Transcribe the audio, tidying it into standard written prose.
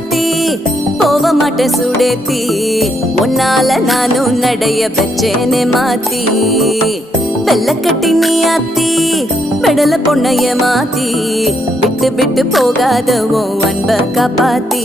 சாத்தி போக மாட்டேன் சுடேத்தி உன்னால நானும் நடைய வச்சேனே மாத்தி வெள்ள கட்டி நீ ஆத்தி பெடல பொண்ணைய மாத்தி விட்டு விட்டு போகாத உன் அன்ப காப்பாத்தி